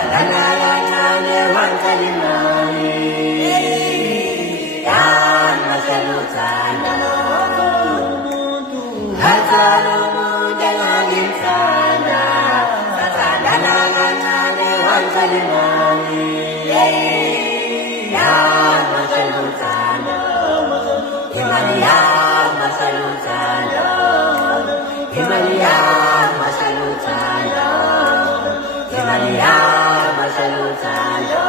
Sadanane wankalimani Yan masalutana Hatalumu dalagin sana Sadanane wankalimani Yan masalutana Imaniyang masalutana Imaniyang masalutana Imaniyang masalutana